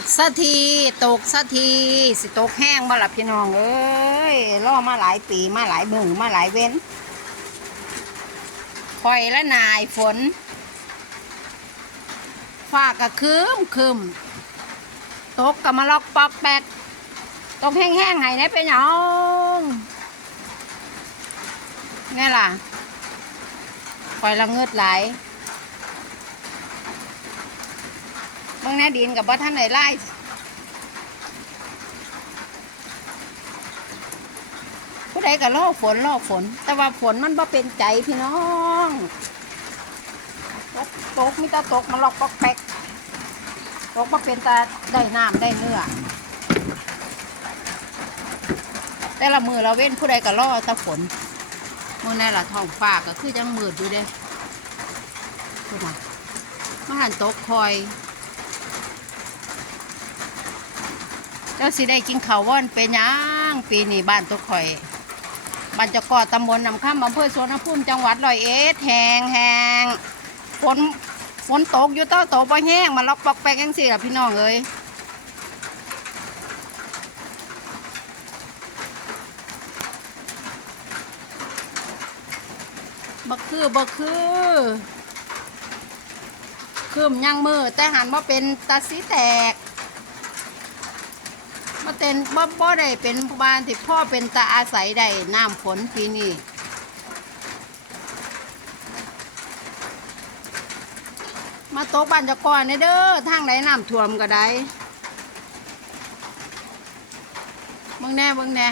กสักทีตกสักทีสิตกแห้งมาละพี่น้องเอ้ยรอมาหลายปีมาหลายมือมาหลายเว้นคอยและนายฝนฟ้ากระคืมคืมตกกับมาลอกปอกแปกตกแห้งๆให้ได้เป็นหยังไงล่ะคอยละเงืดไหลาย เบางแน่ดินกับบ่ท่านไหนไล่ผู้ใดก็รอฝนรอฝน แต่ว่าฝนมันบ่เป็นใจพี่น้องตกตกมิตาตกมันหลอกปอกแป๊กตกบ่เป็นตาได้น้ำได้เนื้อแต่ละมือเราเว้นผู้ใดก็รอตะฝนมื่อนั่นละท้องฟ้าก็คือจังมืดอยู่เด้พูดนะมาหันตกคอย เจ้าสิได้กินข้าวว่อนเป็นยังปีนี้บ้านตุกข่อยบ้านจะก่อตำบลนำข้ามอำเภอสวนภูมิจังหวัดร้อยเอ็ดแหงแหงฝนฝนตกอยู่เต้าโตบ่แห้งมาล็อกปอกแปกยังสิล่ะพี่น้องเอ้ยบ่คือบ่คือคืมยังมือแต่หันว่าเป็นตาสีแตก มาเต็นบ่บ่ได้เป็นบ้านที่พ่อเป็นตาอาศัยได้น้ำฝนปีนี้มาตกบ้านจะก่อนเด้อทางไหนน้ำท่วมก็ได้เบิ่งแน่เบิ่งแน่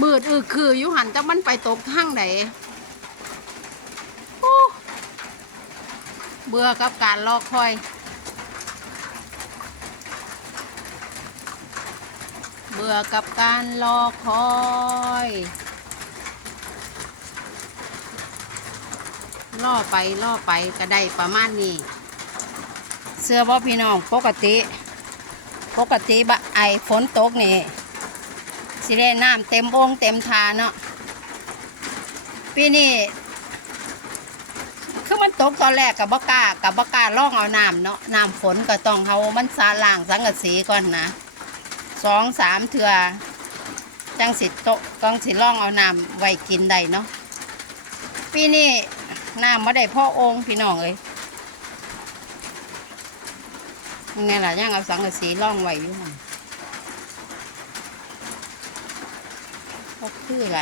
บืดอือคืออยู่หันจักมันไปตกทางไหนเบื่อกับการรอคอย บื่อกับการรอคอย ล่อไปล่อไปก็ได้ประมาณนี้ เสื้อบ่พี่น้องปกติ ปกติบะไอฝนตกนี่สิได้น้ำเต็มองเต็มทาเนาะปีนี้คือมันตกตอนแรกกับบกากับบ่กาล่องเอาน้ำเนาะน้ำฝนก็ต้องเอามันสาล่างสังกะสีก่อนนะ สองสามเถื่อจังสิโตะกองสิล่องเอาน้ำไว้กินได้เนาะปีนี้น้ำมาได้พ่อองค์พี่น้องเอ้ยยังไงล่ะยังเอาสังกะสีล่องไว้อยู่หั่นก็คืออะไร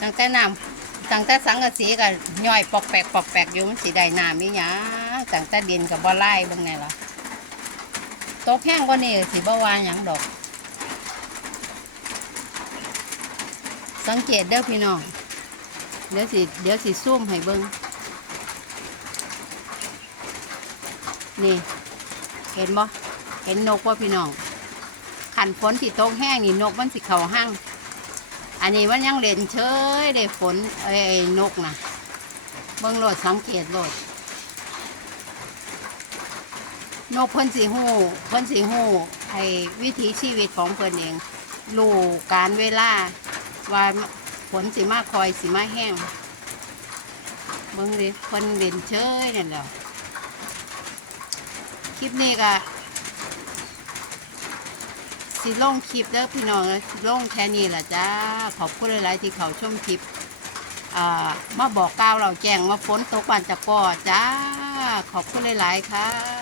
ตั้งแต่น้ำตั้งแต่สังกะสีก็ย่อยปอกแปกปอกแปกอยู่มันสีได้น้ำมีหยาตั้งแต่ดินกับบ่ไล่บางไงล่ะ ตกแห้งกว่านี้สิบ่วาหยังดอก สังเกตเด้อพี่น้อง เดี๋ยวสิ เดี๋ยวสิซูมให้เบิ่งนี่ เห็นบ่เห็นนกบ่พี่น้องขันฝนที่ตกแห้งนี่นกมันสิเข้าห้างอันนี้มันยังเล่นเฉยได้ฝนเอ้ยนกนะเบิ่งโหลดสังเกตโหลด นกเพิ่นสีหูเพิ่นสีหูไอ้วิถีชีวิตของเพิ่นเองรู้การเวลาว่าฝนสิมาคอยสิมาแห้งเบิ่งดิเพิ่นเด่นเชยนั่นแหละคลิปนี้ก็สิลงคลิปแล้วพี่น้องสิลงแค่นี้แหละจ้าขอบคุณหลายๆที่เขาชมคลิปมาบอกกล่าวเราแจ้งว่าฝนตกวันจะก่อจ้า ขอบคุณหลาย ๆ ค่ะ